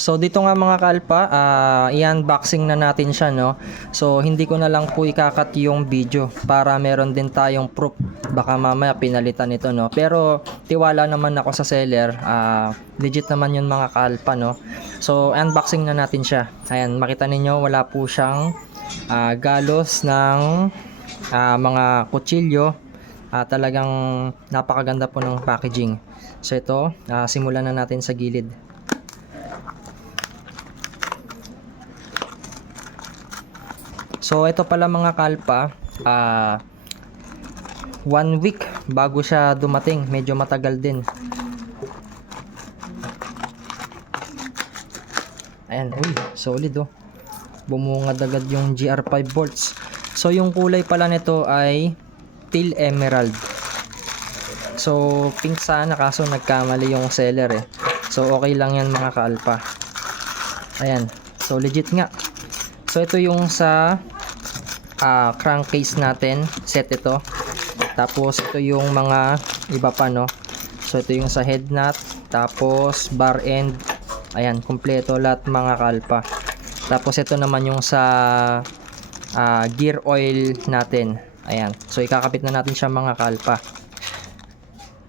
So dito nga mga kalpa, i-unboxing na natin siya, no. So hindi ko na lang po ikakat yung video para meron din tayong proof. Baka mamaya pinalitan ito, no. Pero tiwala naman ako sa seller, legit naman yun mga kalpa, no. So unboxing na natin siya. Ayan, makita ninyo wala po siyang galos ng mga kutsilyo. Talagang napakaganda po ng packaging. So ito, simulan na natin sa gilid. So ito pala mga kalpa, 1 week bago siya dumating, medyo matagal din. Ayan, uy, solid oh. Bumungad agad yung GR5 bolts. So yung kulay pala nito ay teal emerald. So pink sana kaso nagkamali yung seller eh. So okay lang yan mga kalpa. Ayan, so legit nga. So ito yung sa crankcase natin, set ito. Tapos ito yung mga iba pa, no. So ito yung sa head nut, tapos bar end. Ayan, kumpleto lahat mga kalpa. Tapos ito naman yung sa gear oil natin. Ayan, so ikakabit na natin siya mga kalpa.